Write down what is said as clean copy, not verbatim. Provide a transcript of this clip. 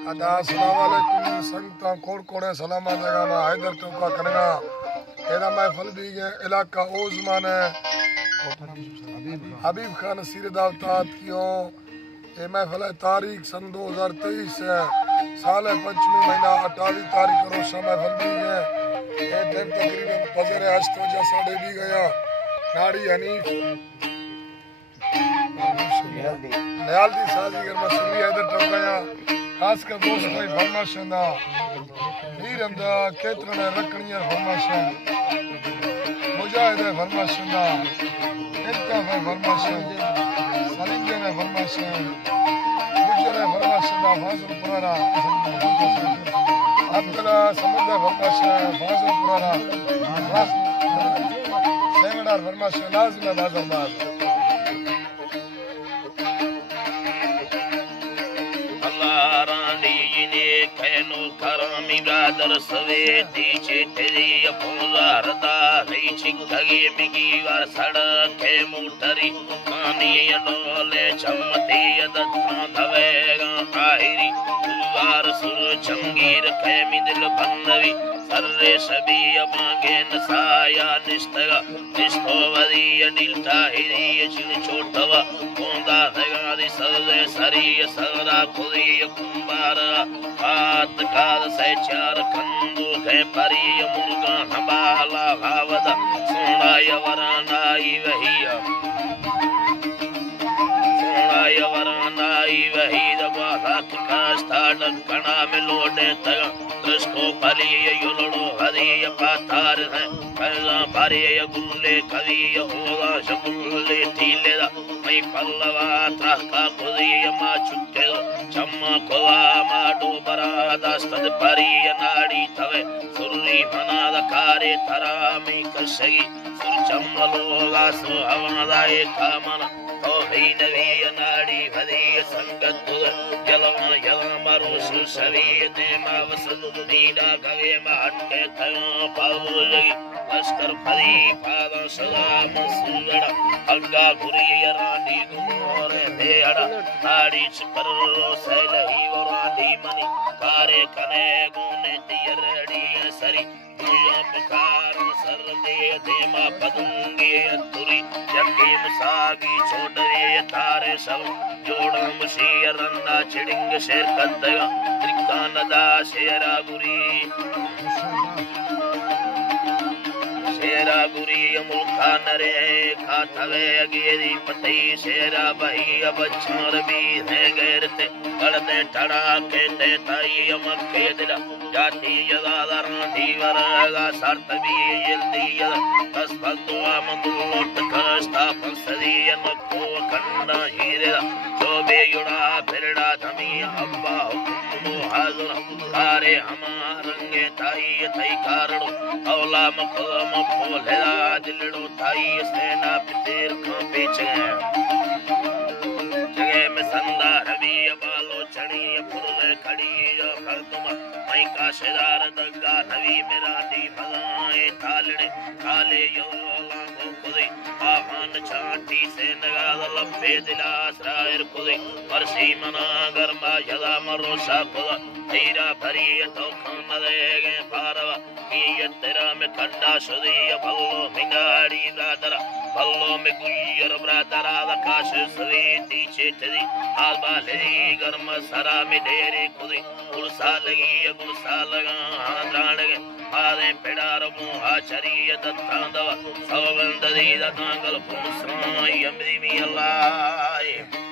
अदा अस्सलामुअलैकुम संगता कोड़ कोड़े सलामा जगह मा हैदर टोका करना एदा महफिल दी गए इलाका ओज़मान है हबीब खान नसीर दावतात कियों ये महफिल तारीख सन 2023 है साल पंचमी महीना 28 तारीख रोशा महफिल दी गए ये दिन तकरीबन फजर अश्त वजह साढ़े भी गया नाड़ी हनीफ नयाल दी साजीगर में सुनी हैदर टोका खास कर दोस्त भाई फरमाशन दा हीर हमदा केतरने रखणियां फरमाशन मुजाहिद फरमाशन दा इनका फरमाशन सलिंगे ने फरमाशन गुजर फरमाशन दा फाजिल पुराना अब्दुल्ला समंदर फरमाशन फाजिल पुराना सेवडार फरमाशन लाजिम नाजरबाज ब्रादर सवे दीचे तेरी अपोजार दा रही चिक्कगे मिगी वार सड़के मोटरी पानी डोले चमती दत्ता धवेगा आहिरी वार सुर जंगीर खे मिदिल बंदवी सर्रे सभी मांगे नसाया निस्तगा निस्तो वदी अडिलता हिरी चिन छोटवा कोंदा दगा दि सदे सरी सगरा खुदी कुंबार हाथ काद से चार कंदू थे परी मुर्गा नबाला भावद सोना यवरानाई वहिया सोना यवरानाई वही दबा हाथ कास्ता डकना में लोडे तगा दृष्टो पली युलड़ो हरी पातार है पैदा भरे गुल्ले कवि होगा शगुल्ले टीले मई पल्लवा त्रका खुदी मा चुके चम्मा कोवा माडो बरादा सद परी नाड़ी तवे सुरली मनाद कारे तरामी कसगी सुर चम्मलो वासो हवादाए कामना तो ही नवी नाड़ी भदी संगत जलवा जला मरो सुसवी ते मावस नीडा गवे महटे तयो पावलगी लश्कर फरी पादा सदा मसुगड़ा अल्गा गुरी रानी गुमोरे देड़ा नाड़ी चकर सैलही वरानी मनी कारे कने गुने तियरड़ी सरी दुया पुकार सर दे देमा पदुंगे तुरी यकीम सागी छोड़े तारे सब जोड़ा मुशीर रन्ना चिड़िंग शेर कदगा त्रिकानदा शेरा गुरी शेरा गुरी मुल्का नरे खातवे अगेरी पति शेरा बही अब छोर भी है गैरते पड़ते टड़ा कहते ताई मक्के दिला जाती यदादर दीवरगा सर्त भी जल्दी बस भगवा मंदूट कस्ता फंसदी मक्को कंडा हीरे जो बे युड़ा फिरड़ा धमी अब्बा हुक्म हाजुर कारे हमार रंगे ताई तई कारणो औला मकम पोलेला दिलड़ो ताई सेना पितेर का पीछे जगे में संदा रवि बालो चढ़ी पुरले खड़ी भरतुमा मई का शेदार दगा नवी मेरा दी भगाए थालड़े थाले यो लांगो खुदी आवान चाटी से नगाद लपे दिलास रायर खुदी वर्षी मना गरमा यदा मरोसा खुदा तेरा भरी तो खान देगे पारवा ये तेरा में खड्डा सुदी भल्लो मिंगाड़ी ब्रादरा भल्लो में गुयर ब्रादरा आकाश सवे तीचे तदी आलबा ले गरम सरा में ढेरे खुदी गुरसा लगा आंद्राण के आदे पेड़ार मुहा चरिय दत्ता दवा सौगंध दी दतांगल पुनस्राय अमरी मी अल्लाह